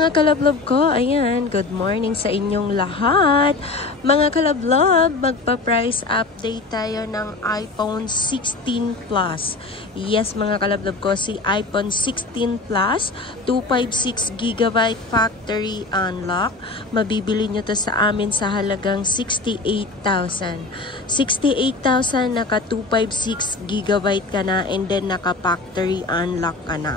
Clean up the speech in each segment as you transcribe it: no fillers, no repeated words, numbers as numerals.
mga kalablob ko, ayan, good morning sa inyong lahat. Mga kalablob, magpa-price update tayo ng iPhone 16 Plus. Yes mga kalablob ko, si iPhone 16 Plus, 256GB factory unlock. Mabibili nyo to sa amin sa halagang 68,000. 68,000 naka 256GB ka na and then naka factory unlock ka na.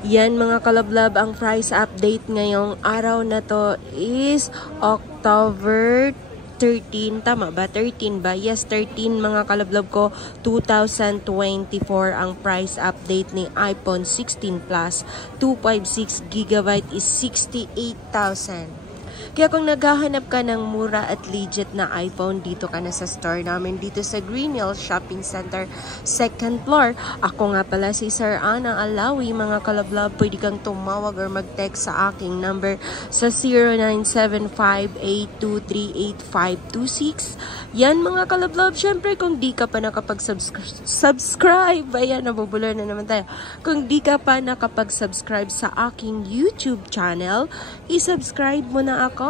Yan mga kalablob, ang price update ngayong araw na to is October 13. Tama ba? 13 ba? Yes, 13 mga kalablob ko. 2024 ang price update ni iPhone 16 Plus. 256GB is 68,000. Kaya kung naghahanap ka ng mura at legit na iPhone, dito ka na sa store namin dito sa Green Hills Shopping Center, 2nd floor. Ako nga pala si Sir Ana Alawi, mga kalablob. Pwede kang tumawag or mag-text sa aking number sa 0975-823-8526. Yan mga kalablob. Syempre, kung di ka pa nakapag-subscribe, ayan, nabubulan na naman tayo. Kung di ka pa nakapag-subscribe sa aking YouTube channel, i-subscribe mo na ako.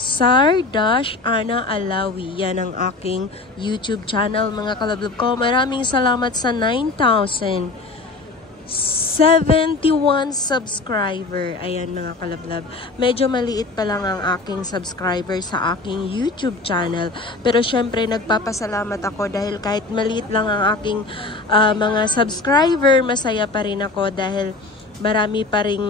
Sar-Ana Alawi. Yan ang aking YouTube channel mga kalablob ko. Maraming salamat sa 9,071 subscriber. Ayan mga kalablob. Medyo maliit pa lang ang aking subscriber sa aking YouTube channel. Pero syempre nagpapasalamat ako dahil kahit maliit lang ang aking mga subscriber, masaya pa rin ako dahil marami pa ring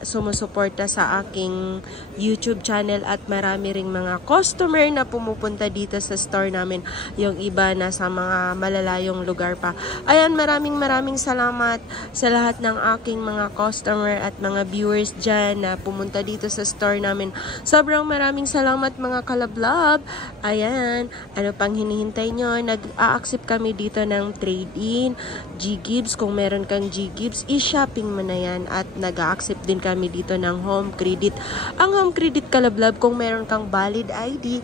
sumusuporta sa aking YouTube channel at marami ring mga customer na pumupunta dito sa store namin. Yung iba na sa mga malalayong lugar pa. Ayan, maraming salamat sa lahat ng aking mga customer at mga viewers dyan na pumunta dito sa store namin. Sobrang maraming salamat mga kalablob. Ayan, ano pang hinihintay nyo? Nag-a-accept kami dito ng trade-in, G-Gibbs. Kung meron kang G-Gibbs, i-shopping mo na yan. At nag-accept din kami dito ng home credit. Ang home credit kalablob, kung meron kang valid ID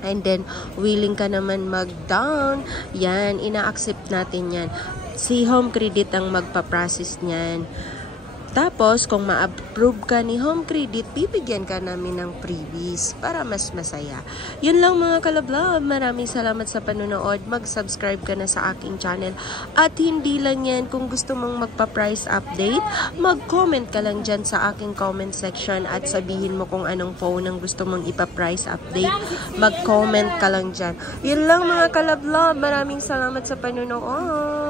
and then willing ka naman mag-down, yan, ina-accept natin yan. Si home credit ang magpa-process niyan. Tapos, kung ma-approve ka ni home credit, bibigyan ka namin ng freebies para mas masaya. Yun lang mga kalablob. Maraming salamat sa panonood. Mag-subscribe ka na sa aking channel. At hindi lang yan, kung gusto mong magpa-price update, mag-comment ka lang dyan sa aking comment section at sabihin mo kung anong phone ang gusto mong ipa-price update. Mag-comment ka lang dyan. Yun lang mga kalablob. Maraming salamat sa panonood.